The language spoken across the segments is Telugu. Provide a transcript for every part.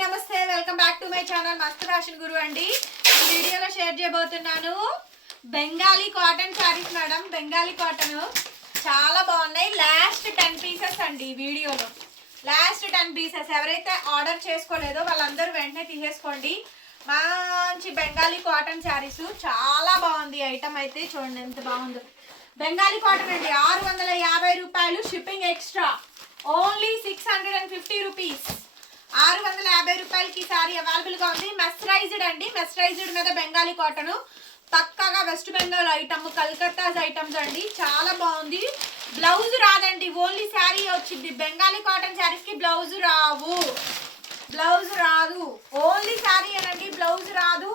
నమస్తే welcome back to my channel మస్త్ ఫ్యాషన్ గురు అండి. ఈ వీడియోలో షేర్ చేయబోతున్నాను Bengali cotton saris madam. Bengali cotton చాలా బాగున్నాయి. లాస్ట్ 10 పీసెస్ అండి ఈ వీడియోలో. లాస్ట్ 10 పీసెస్ ఎవరైతే ఆర్డర్ చేసుకోలేదో వాళ్ళందరూ వెంటనే తీసేసుకోండి. మంచి బెంగాలీ కాటన్ సారీస్ చాలా బాగుంది. ఐటమ్ అయితే చూడండి ఎంత బాగుందో. బెంగాలీ కాటన్ అండి 650 రూపాయలు, షిప్పింగ్ ఎక్స్ట్రా. Only 650 rupees. 650 రూపాయలకి సారీ అవైలబుల్ గా ఉంది. మెస్రైజ్డ్ అండి. మెస్రైజ్డ్ మీద బెంగాలీ కాటన్ పక్కాగా వెస్ట్ బెంగాల్ ఐటమ్, కల్కత్తాస్ ఐటమ్స్ అండి. చాలా బాగుంది. బ్లౌజ్ రాదండి, ఓన్లీ శారీ వచ్చింది. బెంగాలీ కాటన్ శారీస్ కి బ్లౌజ్ రావు, బ్లౌజ్ రాదు. ఓన్లీ శారీ అనండి, బ్లౌజ్ రాదు.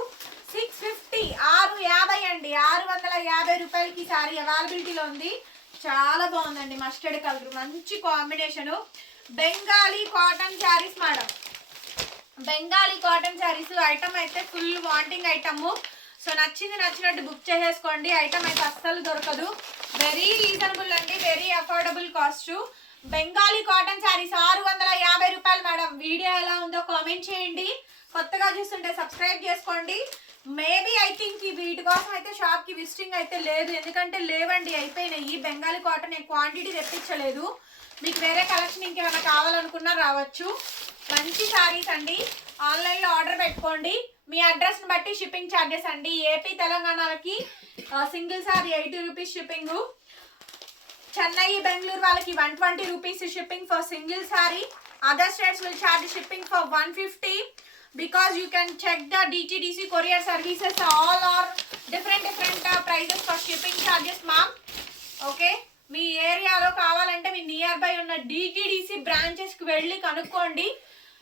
650 650 అండి. 650 రూపాయలకి సారీ అవైలబిలిటీలో ఉంది. చాలా బాగుందండి. మస్టర్డ్ కలర్ మంచి combination. Bengali cotton saris madam. Bengali cotton saris item అయితే ఫుల్ వాంటింగ్ ఐటమ్. సో నచ్చింది నచ్చినట్టు బుక్ చేసేసుకోండి. ఐటమ్ అయితే అస్సలు దొరకదు. వెరీ రీజనబుల్ అండి, very affordable cost. Bengali cotton saris 650 రూపాయలు మేడం. వీడియో ఎలా ఉందో కామెంట్ చేయండి. కొత్తగా చూస్తుంటే సబ్స్క్రైబ్ చేసుకోండి. మేబీ ఐ థింక్ వీటి కోసం అయితే షాప్ కి విజిటింగ్ అయితే లేదు, ఎందుకంటే లేవండి, అయిపోయినాయి. బెంగాలీ కాటన్ క్వాంటిటీ తెప్పించలేదు. మీకు వేరే కలెక్షన్ ఇంకేమైనా కావాలనుకున్నా రావచ్చు. మంచి శారీస్ అండి. ఆన్లైన్లో ఆర్డర్ పెట్టుకోండి. మీ అడ్రస్ని బట్టి షిప్పింగ్ ఛార్జెస్ అండి. ఏపీ తెలంగాణకి single sorry 80 rupees shipping. Chennai Bengaluru వాళ్ళకి 120 rupees shipping for single sorry. Other states will charge shipping for 150. Because you can check the DTDC courier services, all are different prices for shipping charges ma'am. Okay, మీ ఏరియాలో కావాలంటే మీ నియర్ బై ఉన్న DTDC బ్రాంచెస్కి వెళ్ళి కనుక్కోండి.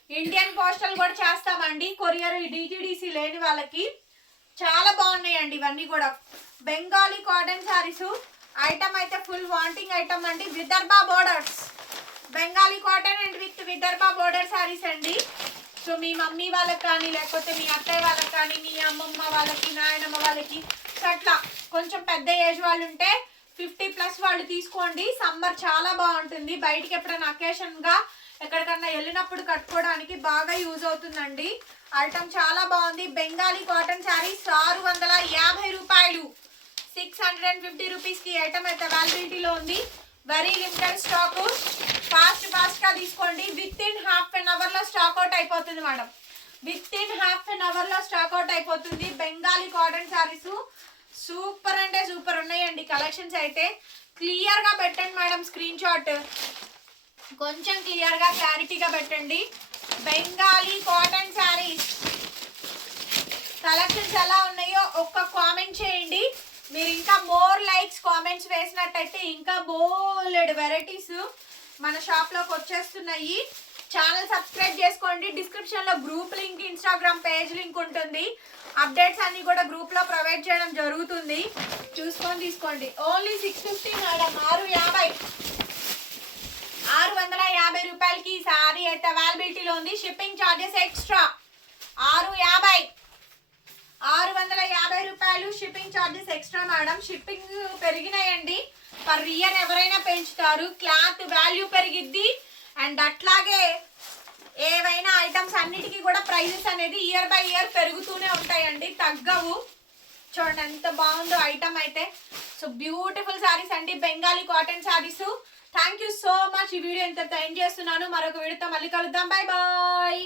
ఇండియన్ పోస్టల్ కూడా చేస్తామండి కొరియర్, DTDC లేని వాళ్ళకి. చాలా బాగున్నాయండి ఇవన్నీ కూడా. బెంగాలీ కాటన్ శారీస్ ఐటమ్ అయితే ఫుల్ వాంటింగ్ ఐటమ్ అండి. Vidarbha borders Bengali cotton and with Vidarbha border saris అండి. సో మీ మమ్మీ వాళ్ళకి కానీ, లేకపోతే మీ అత్తయ్య వాళ్ళకి కానీ, మీ అమ్మమ్మ వాళ్ళకి, నాయనమ్మ వాళ్ళకి, సో అట్లా కొంచెం పెద్ద ఏజ్ వాళ్ళు ఉంటే 50+ వాళ్ళు తీసుకోండి. సమ్మర్ చాలా బాగుంటుంది. బయటికి ఎప్పుడైనా అకేషన్గా ఎక్కడికన్నా వెళ్ళినప్పుడు కట్టుకోవడానికి బాగా యూజ్ అవుతుందండి. ఐటమ్ చాలా బాగుంది. బెంగాలీ కాటన్ శారీస్ 650 రూపాయలు, 650 రూపీస్కి ఐటమ్ అయితే అవైలబిలిటీలో ఉంది. Very limited stock. ఫాస్ట్గా తీసుకోండి. విత్ ఇన్ హాఫ్ అన్ అవర్లో స్టాక్ అవుట్ అయిపోతుంది madam. With in half an అవర్లో స్టాక్ అవుట్ అయిపోతుంది. బెంగాలీ కాటన్ శారీస్ సూపర్ అంటే సూపర్ ఉన్నాయండి. కలెక్షన్స్ అయితే క్లియర్గా పెట్టండి మేడం. స్క్రీన్ షాట్ కొంచెం క్లియర్గా క్లారిటీగా పెట్టండి. బెంగాలీ కాటన్ శారీస్ కలెక్షన్స్ ఎలా ఉన్నాయో ఒక్క కామెంట్ చేయండి. మీరు ఇంకా మోర్ లైక్స్ కామెంట్స్ వేసినట్టయితే ఇంకా బోలెడ్ వెరైటీస్ మన షాప్లోకి వచ్చేస్తున్నాయి. ఛానల్ సబ్స్క్రైబ్ చేసుకోండి. డిస్క్రిప్షన్లో group link, Instagram page link ఉంటుంది. అప్డేట్స్ అన్ని కూడా గ్రూప్లో ప్రొవైడ్ చేయడం జరుగుతుంది. చూసుకొని తీసుకోండి. Only 650 madam. 650 రూపాయలకి ఈ సారీ అయితే అవైలబిలిటీలో ఉంది. Shipping charges extra. 650 రూపాయలు shipping charges extra madam. Shipping పెరిగినాయండి. పర్ ఇయర్ ఎవరైనా పెంచుతారు. క్లాత్ వాల్యూ పెరిగిద్ది. అండ్ అట్లాగే ఏవైనా ఐటమ్స్ అన్నిటికీ కూడా ప్రైజెస్ అనేది ఇయర్ బై ఇయర్ పెరుగుతూనే ఉంటాయండి, తగ్గవు. చూడండి ఎంత బాగుందో ఐటమ్ అయితే. సో బ్యూటిఫుల్ శారీస్ అండి, Bengali cotton saris. Thank you so much. ఈ వీడియో ఇంత ఎండ్ చేస్తున్నాను. మరొక వీడియోతో మళ్ళీ కలుద్దాం. Bye bye.